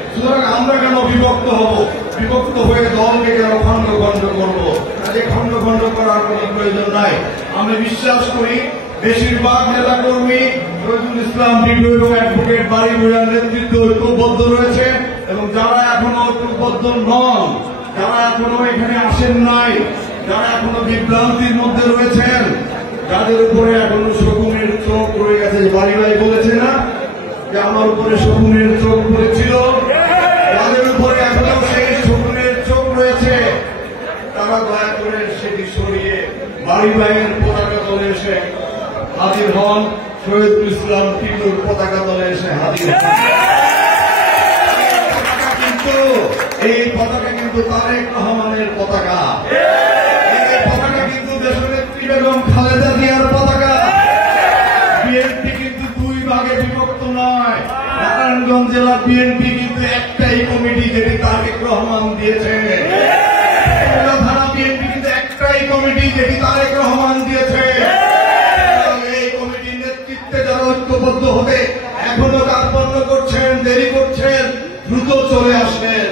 সুতরাং আমরা কেন বিভক্ত হব? বিভক্ত হয়ে দলকে কেন খণ্ড খণ্ড করবো? কাজে খণ্ড খণ্ড করার কোন প্রয়োজন নাই। আমি বিশ্বাস করি বেশিরভাগ নেতা কর্মী শহীদুল ইসলাম টিটু এবং অ্যাডভোকেট বারী ভূঁইয়ার নেতৃত্বে ঐক্যবদ্ধ রয়েছে, এবং যারা এখনো ঐক্যবদ্ধ নন, যারা এখনো এখানে আসেন নাই, যারা এখনো বিভ্রান্তির মধ্যে রয়েছেন, যাদের উপরে এখনো শকুনের চোখ রয়ে গেছে, বারী ভাই বলেছে না যে আমার উপরে শকুনের চোখ পড়েছিল, যাদের উপরে এখনো সেই শকুনের চোখ রয়েছে, তারা দয়া করে সেটি সরিয়ে বারী ভাইয়ের পতাকা তলে এসে হাজির হন, শহীদুল ইসলাম টিটুর পতাকা তলে এসে হাজির হন। কিন্তু এই পতাকা কিন্তু তারেক রহমানের পতাকা, এই পতাকা কিন্তু দেশনেত্রী বেগম খালেদা জিয়ার পতাকা। বিএনপি কিন্তু দুই ভাগে বিভক্ত নয়। নারায়ণগঞ্জ জেলা বিএনপি কিন্তু একটাই কমিটি, যেটি তারেক রহমান দিয়েছে। থানা বিএনপি কিন্তু একটাই কমিটি, যেটি তারেক রহমান দিয়েছে। এই কমিটির নেতৃত্বে যারা ঐক্যবদ্ধ হতে এখনো কার্পণ্য করছেন, দেরি করছেন, দ্রুত চলে আসেন,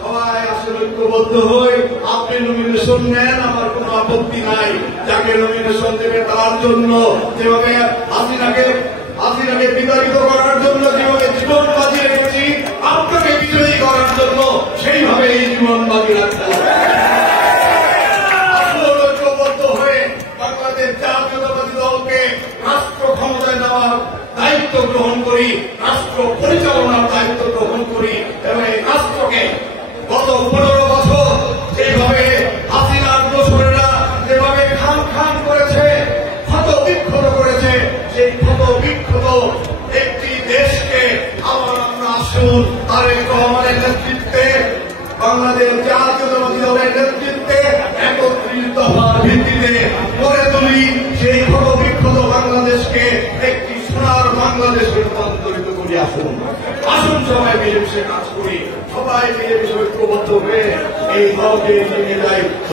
সবাই আসলে ঐক্যবদ্ধ হই। আপনি নমিনেশন নেন, আমার কোনো আপত্তি নাই। যাকে নমিনেশন দেবে তার জন্য যেভাবে হাসিনাকে বিতাড়িত করার জন্য যেভাবে জীবন বাজি রেখেছি, আপনাকে বিজয়ী করার জন্য সেইভাবে এই জীবন বাজি রাখতে হবে। ঐক্যবদ্ধ হয়ে বাংলাদেশ জাতীয়তাবাদী দলকে রাষ্ট্র ক্ষমতায় নেওয়ার দায়িত্ব গ্রহণ করি, রাষ্ট্র পরিচালনার দায়িত্ব গ্রহণ করি, এবং এই রাষ্ট্রকে গত 15 বছর যেভাবে হাসিনার দোসরেরা যেভাবে খান খান করেছে, ক্ষত বিক্ষত করেছে, সেই ক্ষত বিক্ষত একটি দেশকে আবার আমরা আসুন তারেক রহমানের নেতৃত্বে, বাংলাদেশ জাতীয়তাবাদী দলের নেতৃত্বে 31 দফার ভিত্তিতে গড়ে তুলি। সেই ক্ষত বিক্ষত বাংলাদেশকে একটি সোনার বাংলাদেশে রূপান্তরিত করি। আসুন সবাই মিলেমিশে কাজ করি, সবাই মিলেমিশে ঐক্যবদ্ধ হয়ে এই দলকে এগিয়ে নিয়ে যাই।